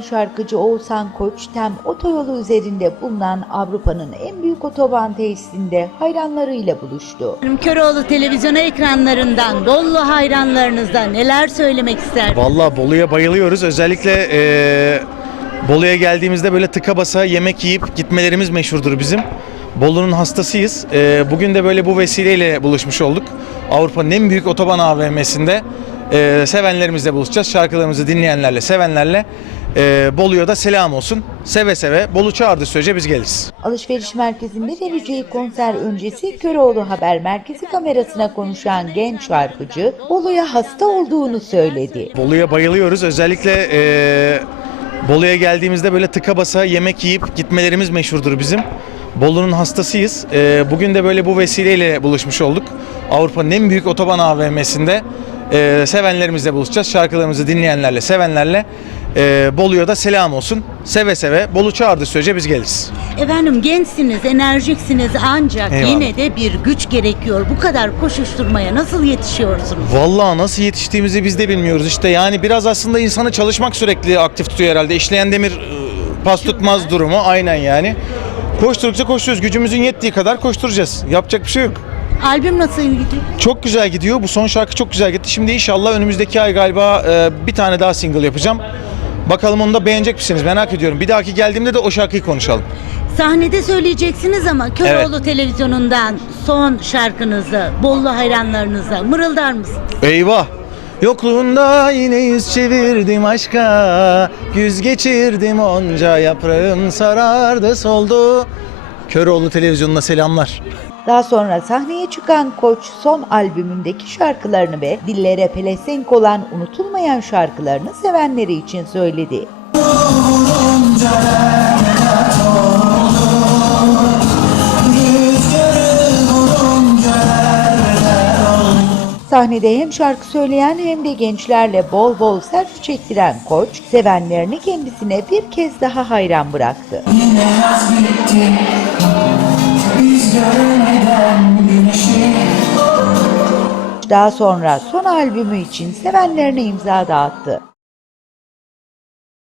söyleyen şarkıcı Oğuzhan Koç, Tem otoyolu üzerinde bulunan Avrupa'nın en büyük otoban tesisinde hayranlarıyla buluştu. Köroğlu televizyon ekranlarından Bollu hayranlarınızda neler söylemek ister? Vallahi Bolu'ya bayılıyoruz. Özellikle eee, Bolu'ya geldiğimizde böyle tıka basa yemek yiyip gitmelerimiz meşhurdur bizim. Bolu'nun hastasıyız. Eee, bugün de böyle bu vesileyle buluşmuş olduk. Avrupa'nın en büyük otoban AVM'sinde eee, sevenlerimizle buluşacağız. Şarkılarımızı dinleyenlerle, sevenlerle. Eee Bolu'ya da selam olsun. Seve seve. Bolu çağırdığı sürece biz geliriz. Alışveriş merkezinde vereceği konser öncesi Köroğlu Haber Merkezi kamerasına konuşan genç şarkıcı, Bolu'ya hasta olduğunu söyledi. Bolu'ya bayılıyoruz. Özellikle eee, Bolu'ya geldiğimizde böyle tıka basa yemek yiyip gitmelerimiz meşhurdur bizim. Bolu'nun hastasıyız. Eee, bugün de böyle bu vesileyle buluşmuş olduk. Avrupa'nın en büyük otoban AVM'sinde eee, sevenlerimizle buluşacağız. Şarkılarımızı dinleyenlerle, sevenlerle. Eee Bolu'ya da selam olsun. Seve seve. Bolu çağırdığı sürece biz geliriz. Efendim gençsiniz, enerjiksiniz ancak Eyvallah. yine de bir güç gerekiyor. Bu kadar koşuşturmaya nasıl yetişiyorsunuz? Vallahi nasıl yetiştiğimizi biz de bilmiyoruz işte. Yani biraz aslında insanı çalışmak sürekli aktif tutuyor herhalde. İşleyen demir e, pas tutmaz durumu aynen yani. Koşturdukça koşuyoruz. Gücümüzün yettiği kadar koşturacağız. Yapacak bir şey yok. Albüm nasıl gidiyor? Çok güzel gidiyor. Bu son şarkı çok güzel gitti. Şimdi inşallah önümüzdeki ay galiba e, bir tane daha single yapacağım. Bakalım onu da beğenecek misiniz? Merak ediyorum. Bir dahaki geldiğimde de o şarkıyı konuşalım. Sahnede söyleyeceksiniz ama Köroğlu televizyonundan son şarkınızı Bollu hayranlarınıza mırıldar mısınız? Eyvah! Yokluğunda yine yüz çevirdim aşka Güz geçirdim onca yaprağım sarardı soldu Köroğlu televizyonuna selamlar. Daha sonra sahneye çıkan Koç son albümündeki şarkılarını ve dillere pelesenk olan unutulmayan şarkılarını sevenleri için söyledi. Sahnede hem şarkı söyleyen hem de gençlerle bol bol selfie çektiren Koç, sevenlerini kendisine bir kez daha hayran bıraktı. Daha sonra son albümü için sevenlerine imza dağıttı.